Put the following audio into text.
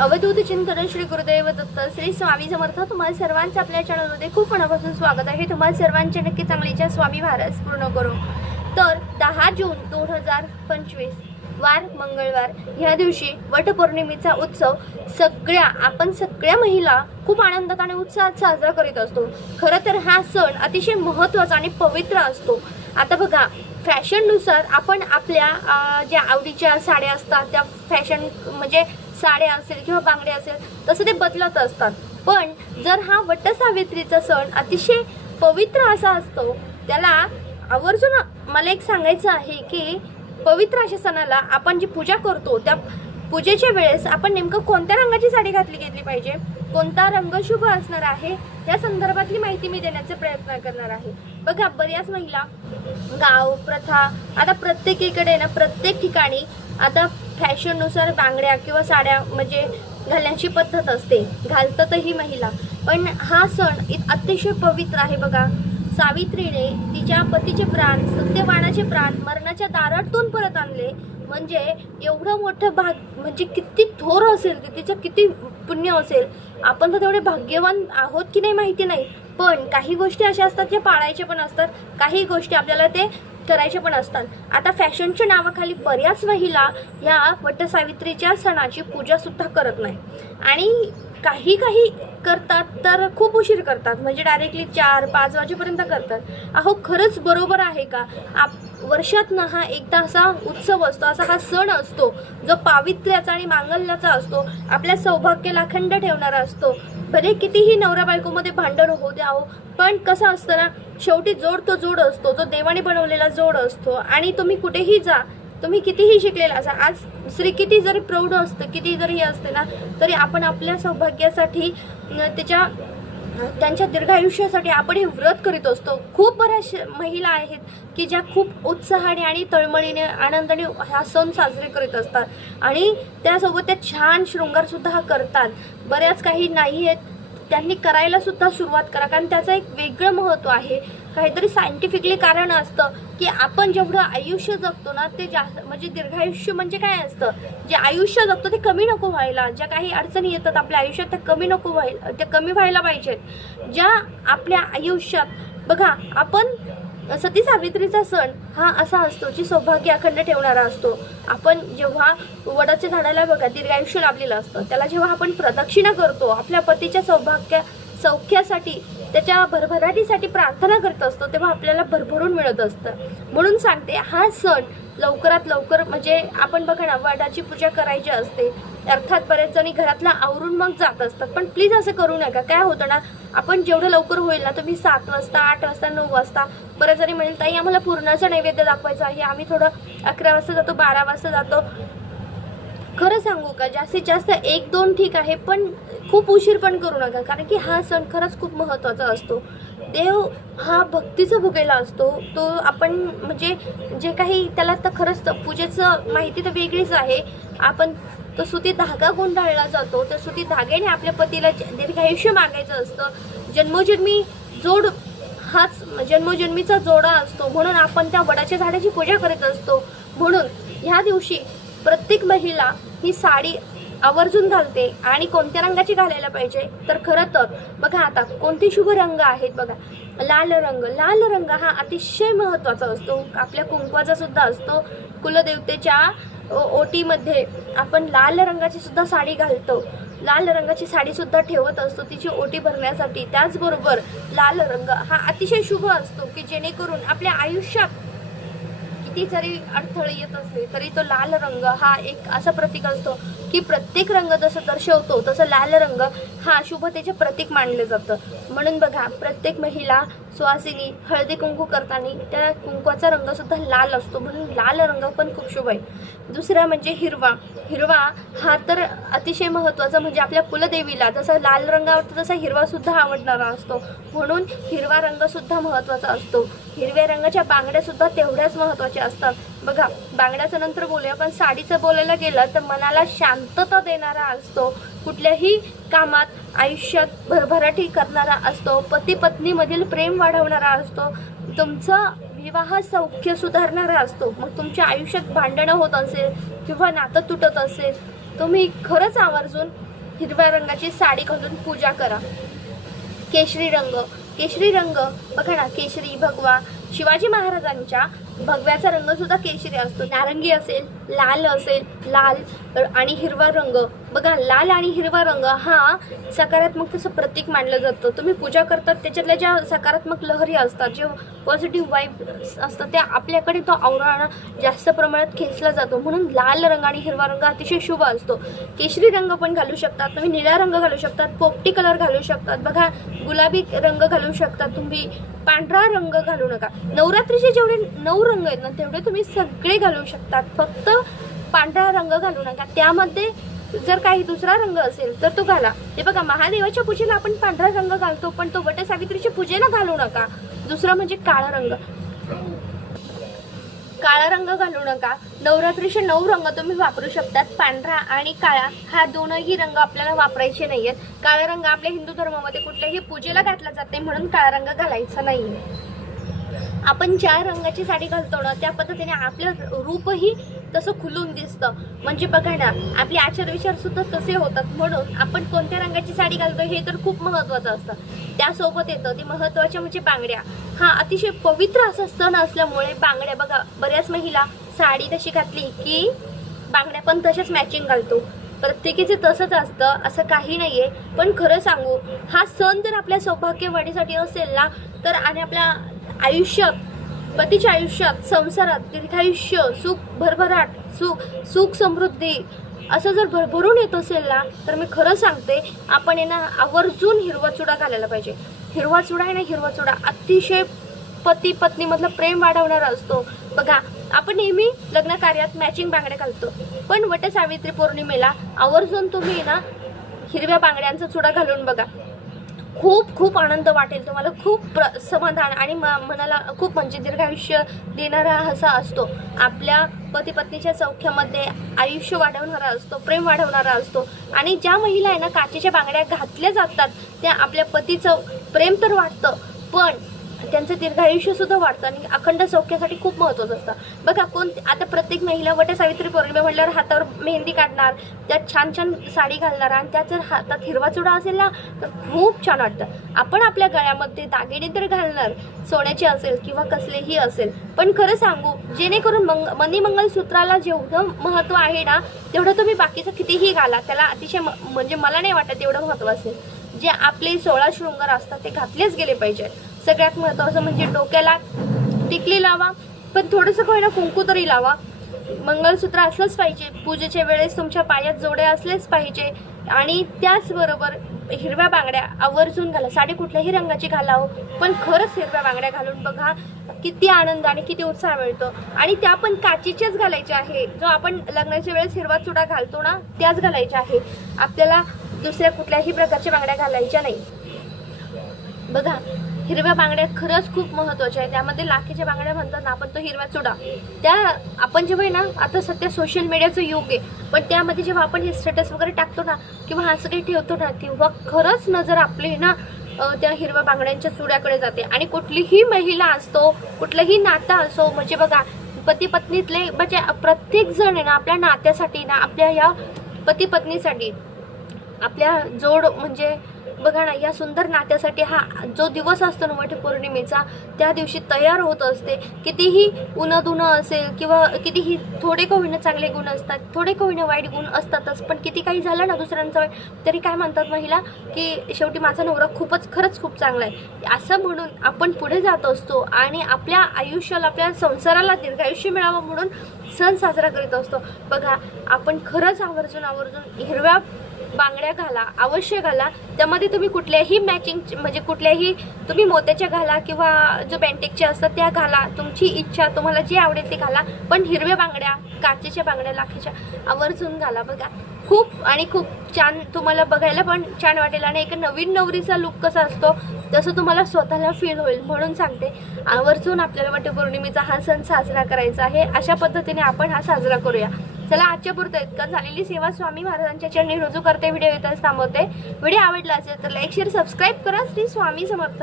अवधूत चिंतन श्री गुरुदेव दत्त श्री स्वामी समर्थ. तुम्हाला सर्वांचं आपल्या चॅनलमध्ये खूप मनापासून स्वागत आहे. तुम्हाला सर्वांचे नक्की चांगलीच्या स्वामी महाराज पूर्ण करू तर दहा जून दोन हजार पंचवीस वार मंगळवार ह्या दिवशी वटपौर्णिमेचा उत्सव सगळ्या आपण सगळ्या महिला खूप आनंदात आणि उत्साहात साजरा करीत असतो. खरं तर हा सण अतिशय महत्त्वाचा आणि पवित्र असतो. आता बघा फॅशननुसार आपण आपल्या ज्या आवडीच्या साड्या असतात त्या फॅशन म्हणजे साड्या असेल किंवा बांगड्या असेल तसं ते बदलत असतात. पण जर हा वटसावित्रीचा सण अतिशय पवित्र असा असतो त्याला आवर्जून मला एक सांगायचं आहे की पवित्र अशा सणाला आपण जी पूजा करतो त्या पूजेच्या वेळेस आपण नेमकं कोणत्या रंगाची साडी घातली घेतली पाहिजे? कोणता रंग शुभ असणार आहे? या संदर्भातली माहिती मी देण्याचा प्रयत्न करणार आहे. बघा बऱ्याच महिला गाव प्रथा आता प्रत्येकीकडे ना प्रत्येक ठिकाणी आता फॅशननुसार बांगड्या किंवा साड्या म्हणजे घालण्याची पद्धत असते. घालतातही महिला. पण हा सण अतिशय पवित्र आहे बघा. सावित्रीने तिच्या पतीचे प्राण सत्यवानाचे प्राण मरणाच्या दारातून परत आणले. म्हणजे एवढं मोठं भाग म्हणजे किती थोर असेल ते तिचं किती पुण्य असेल. आपण तर तेवढे भाग्यवान आहोत की नाही माहिती नाही. पण काही गोष्टी अशा असतात ज्या पाळायच्या पण असतात काही गोष्टी आपल्याला ते करायचे पण असतात. आता फॅशनच्या नावाखाली बऱ्याच महिला ह्या वटसावित्रीच्या सणाची पूजा सुद्धा करत नाही. आणि काही काही करतात तर खूप उशीर करतात म्हणजे डायरेक्टली चार पाच वाजेपर्यंत करतात. अहो खरंच बरोबर आहे का? आप वर्षातनं हा एकदा असा उत्सव असतो असा हा सण असतो जो पावित्र्याचा आणि मांगल्याचा असतो आपल्या सौभाग्याला अखंड ठेवणारा असतो. भले कितीही नवरा बायकोमध्ये भांडण होऊ द्या हो पण कसं असतं ना शेवटी जोड तो जोड असतो जो देवाने बनवलेला जोड असतो आणि तुम्ही कुठेही जा तुम्ही कितीही शिकलेला असा आज स्त्री किती जरी प्रौढ असतं किती जरी हे असते ना तरी आपण आपल्या सौभाग्यासाठी तिच्या त्याच्या त्यांच्या दीर्घायुष्यासाठी आपण हे व्रत करीत असतो. खूप बऱ्याच महिला आहेत की ज्या खूप उत्साहाने आणि तळमळीने आनंदाने हा सण साजरे करीत असतात. आणि त्यासोबत त्या छान शृंगारसुद्धा हा करतात. बऱ्याच काही नाही आहेत. त्यांनी करायलासुद्धा सुरुवात करा. कारण त्याचं एक वेगळं महत्त्व आहे. काहीतरी सायंटिफिकली कारण असतं की आपण जेवढं आयुष्य जगतो ना ते जास्त म्हणजे दीर्घायुष्य म्हणजे काय असतं? जे आयुष्य जगतो ते कमी नको व्हायला. ज्या काही अडचणी येतात आपल्या आयुष्यात त्या कमी नको व्हायला त्या कमी व्हायला पाहिजेत. ज्या आपल्या आयुष्यात बघा आपण सती सावित्रीचा सण हा असा असतो जी सौभाग्य अखंड ठेवणारा असतो. आपण जेव्हा वडाच्या झाडाला बघा दीर्घायुष्य लाभलेलं असतं. त्याला जेव्हा आपण प्रदक्षिणा करतो आपल्या पतीच्या सौभाग्य सौख्यासाठी त्याच्या भरभराटीसाठी प्रार्थना करत असतो तेव्हा आपल्याला भरभरून मिळत असतं. म्हणून सांगते हा सण लवकरात लवकर म्हणजे आपण बघा ना वडाची पूजा करायची असते अर्थात बरेच जणी घरातला आवरून मग जात असतात. पण प्लीज असं करू नका काय होतं ना आपण जेवढं लवकर होईल ना तुम्ही सात वाजता आठ वाजता नऊ वाजता बरेच जणी म्हणेल ताई आम्हाला पूर्णाचं नैवेद्य दाखवायचं आहे आम्ही थोडं अकरा वाजता जातो बारा वाजता जातो. खरं सांगू का जास्तीत जास्त एक दोन ठीक आहे पण खूप उशीर पण करू नका कारण की हा सण खरंच खूप महत्त्वाचा असतो. देव हा भक्तीचा भुकेला असतो तो आपण म्हणजे जे काही त्याला तर खरंच तर पूजेचं माहिती तर वेगळीच आहे. आपण तो सुती धागा गुंडाळला जातो तर सुती धाग्याने आपल्या पतीला दीर्घायुष्य मागायचं असतं. जन्मोजन्मी जोड हाच जन्मोजन्मीचा जोडा असतो म्हणून आपण त्या वडाच्या झाडाची पूजा करत असतो. म्हणून ह्या दिवशी प्रत्येक महिला ही साडी आवर्जून घालते आणि कोणत्या रंगाची घालायला पाहिजे? तर खरं तर बघा आता कोणते शुभ रंग आहेत बघा? लाल रंग. लाल रंग हा अतिशय महत्त्वाचा असतो. आपल्या कुंकवाचा सुद्धा असतो. कुलदेवतेच्या ओटीमध्ये आपण लाल रंगाची सुद्धा साडी घालतो. लाल रंगाची साडी सुद्धा ठेवत असतो. तिची ओटी भरण्यासाठी. त्याचबरोबर लाल रंग हा अतिशय शुभ असतो की जेणेकरून आपल्या आयुष्यात किती जरी अडथळे येत असले तरी तो लाल रंग हा एक असा प्रतीक असतो की प्रत्येक रंग जसं दर्शवतो तसं लाल रंग हा शुभतेचे प्रतीक मानले जातं. म्हणून बघा प्रत्येक महिला सुवासिनी हळदी कुंकू करताना त्या कुंकवाचा रंग सुद्धा लाल असतो. म्हणून लाल रंग पण खूप शुभ आहे. दुसरा म्हणजे हिरवा. हिरवा हा तर अतिशय महत्त्वाचा म्हणजे आपल्या कुलदेवीला जसा लाल रंग आवडतो तसा हिरवा सुद्धा आवडणारा असतो. म्हणून हिरवा रंग सुद्धा महत्त्वाचा असतो. हिरव्या रंगाच्या बांगड्या सुद्धा तेवढ्याच महत्त्वाच्या असतात. बघा बांगड्याचं नंतर बोलूया पण साडीचं बोलायला गेलं तर मनाला शांतता देणारा असतो. कुठल्याही कामात आयुष्यात भरभराटी करणारा असतो. पती पत्नीमधील प्रेम वाढवणारा असतो. तुमचं विवाह सौख्य सुधारणारा असतो. मग तुमच्या आयुष्यात भांडणं होत असेल किंवा नातं तुटत असेल तुम्ही खरंच आवर्जून हिरव्या रंगाची साडी घालून पूजा करा. केशरी रंग केशरी रंग बघा ना केशरी भगवा शिवाजी महाराजांच्या भगव्याचा रंग सुद्धा केशरी असतो. नारंगी असेल लाल असेल लाल आणि हिरवा रंग. बघा लाल आणि हिरवा रंग हा सकारात्मकतेचं प्रतीक मानलं जातं. तुम्ही पूजा करतात त्याच्यातल्या ज्या सकारात्मक लहरी असतात जे पॉझिटिव्ह वाईब असतात त्या आपल्याकडे तो औराणा जास्त प्रमाणात खेचला जातो. म्हणून लाल रंग आणि हिरवा रंग अतिशय शुभ असतो. केशरी रंग पण घालू शकतात तुम्ही निळा रंग घालू शकतात पोपटी कलर घालू शकतात. बघा गुलाबी रंग घालू शकतात तुम्ही. पांढरा रंग घालू नका. नवरात्रीचे जेवढे नऊ रंग आहेत ना तेवढे तुम्ही सगळे घालू शकतात. फक्त पांढरा रंग घालू नका. त्यामध्ये जर काही दुसरा रंग असेल तर तो घाला. हे बघा महादेवाच्या पूजेला आपण पांढरा रंग घालतो पण तो वटसावित्रीच्या पूजेला घालू नका. दुसरा म्हणजे काळा रंग. काळा रंग घालू नका. नवरात्रीचे नऊ रंग तुम्ही वापरू शकतात. पांढरा आणि काळा हा दोनही रंग आपल्याला वापरायचे नाही आहेत काळा रंग आपल्या हिंदू धर्मामध्ये कुठल्याही पूजेला घातला जात नाही म्हणून काळा रंग घालायचा नाही आपण ज्या रंगाची साडी घालतो ना त्या पद्धतीने आपलं रूपही तसं खुलून दिसतं. म्हणजे बघा ना आपले आचार विचार सुद्धा तसे होतात. म्हणून आपण कोणत्या रंगाची साडी घालतो हे तर खूप महत्त्वाचं असतं. त्यासोबत येतं ती महत्त्वाच्या म्हणजे बांगड्या. हा अतिशय पवित्र असा सण असल्यामुळे बांगड्या बघा बऱ्याच महिला साडी तशी घातली की बांगड्या पण तशाच मॅचिंग घालतो. प्रत्येकीचे तसंच असतं असं काही नाही आहे पण खरं सांगू हा सण जर आपल्या सौभाग्यवाढीसाठी असेल ना तर आणि आपल्या आयुष्यात पतीच्या आयुष्यात संसारात दीर्घायुष्य सुख भरभराट सुख सुख समृद्धी असं जर भरभरून येत असेल ना तर मी खरं सांगते आपण आहे ना आवर्जून हिरवा चुडा घालायला पाहिजे. हिरवा चुडा आहे ना हिरवा चुडा अतिशय पती पत्नीमधलं प्रेम वाढवणारा असतो. बघा आपण नेहमी लग्न कार्यात मॅचिंग बांगड्या घालतो. पण वट सावित्री पौर्णिमेला आवर्जून तुम्ही ना हिरव्या बांगड्यांचा चुडा घालून बघा. खूप खूप आनंद वाटेल. तुम्हाला खूप प्र समाधान आणि म मनाला खूप म्हणजे दीर्घायुष्य देणारा असा असतो. आपल्या पती पत्नीच्या चौख्यामध्ये आयुष्य वाढवणारा असतो प्रेम वाढवणारा असतो. आणि ज्या महिला आहे ना काचेच्या बांगड्या घातल्या जातात त्या आपल्या पतीचं प्रेम तर वाटतं पण त्यांचं दीर्घायुष्य सुद्धा वाढतं आणि अखंड सौख्यासाठी खूप महत्त्वाचं असतं. बघा कोण आता प्रत्येक महिला वट सावित्री पौर्णिमा म्हटल्यावर हातावर मेहंदी काढणार त्यात छान छान साडी घालणार आणि त्यात जर हातात हिरवा चुडा असेल ना तर खूप छान वाटतं. आपण आपल्या गळ्यामध्ये दागिने तर घालणार सोन्याचे असेल किंवा कसलेही असेल पण खरं सांगू जेणेकरून मंग मनीमंगलसूत्राला जेवढं महत्त्व आहे ना तेवढं तुम्ही बाकीचं कितीही घाला त्याला अतिशय म- म्हणजे मला नाही वाटत एवढं महत्त्व असेल. जे आपले सोळा शृंगार असतात ते घातलेच गेले पाहिजेत. सगळ्यात महत्त्वाचं म्हणजे डोक्याला टिकली लावा पण थोडंसं काही ना कुंकू तरी लावा. मंगळसूत्र असलंच पाहिजे. पूजेच्या वेळेस तुमच्या पायात जोडे असलेच पाहिजे. आणि त्याचबरोबर हिरव्या बांगड्या आवर्जून घाला. साडी कुठल्याही रंगाची घालावं पण खरंच हिरव्या बांगड्या घालून बघा किती आनंद आणि किती उत्साह मिळतो. आणि त्या पण काचीच्याच घालायच्या आहे. जो आपण लग्नाच्या वेळेस हिरवा चुडा घालतो ना त्याच घालायच्या आहे. आपल्याला दुसऱ्या कुठल्याही प्रकारच्या बांगड्या घालायच्या नाही. बघा हिरव्या बांगड्या खरंच खूप महत्त्वाच्या आहे त्यामध्ये लाखेच्या बांगड्या म्हणतात ना आपण तो हिरवा चुडा. त्या आपण जेव्हा आहे ना आता सध्या सोशल मीडियाचं युग आहे पण त्यामध्ये जेव्हा आपण हे स्टेटस वगैरे टाकतो ना किंवा असं काही ठेवतो ना तेव्हा खरंच नजर आपली ना त्या हिरव्या बांगड्यांच्या चुड्याकडे जाते. आणि कुठलीही महिला असतो कुठलंही नातं असो म्हणजे बघा पती पत्नीतले म्हणजे प्रत्येक जण आहे ना आपल्या नात्यासाठी ना आपल्या या पती पत्नीसाठी आपल्या जोड म्हणजे बघा ना या सुंदर नात्यासाठी हा जो दिवस असतो ना मठ पौर्णिमेचा त्या दिवशी तयार होत असते. कितीही उन्हा असेल किंवा कितीही थोडे का होईना चांगले गुण असतात थोडे का होईना वाईट गुण असतातच पण किती काही झालं ना दुसऱ्यांचं वाईट तरी काय म्हणतात महिला की शेवटी माझा नवरा खूपच खरंच खूप चांगला आहे. असं म्हणून आपण पुढे जात असतो आणि आपल्या आयुष्याला आपल्या संसाराला दीर्घायुष्य मिळावं म्हणून सण साजरा करीत असतो. बघा आपण खरंच आवर्जून आवर्जून हिरव्या बांगड्या घाला अवश्य घाला. त्यामध्ये तुम्ही कुठल्याही मॅचिंग म्हणजे कुठल्याही तुम्ही मोत्याच्या घाला किंवा जो बँटिकच्या असतात त्या घाला. तुमची इच्छा तुम्हाला जे आवडेल ते घाला. पण हिरव्या बांगड्या काचेच्या बांगड्या लाखेच्या आवर्जून घाला बघा. खूप आणि खूप छान तुम्हाला बघायला पण छान वाटेल आणि एक नवीन नवरीचा लुक कसा असतो तसं तुम्हाला स्वतःला फील होईल म्हणून सांगते. आवर्जून आपल्याला वटपौर्णिमेचा हा सण साजरा करायचा आहे. अशा पद्धतीने आपण हा साजरा करूया. चला आजच्या पुरतं इतकं झालेली सेवा स्वामी महाराजांच्या चरणी रुजू करते व्हिडिओ येताच थांबवते. व्हिडिओ आवडला असेल तर लाईक शेअर सबस्क्राईब करा. श्री स्वामी समर्थ.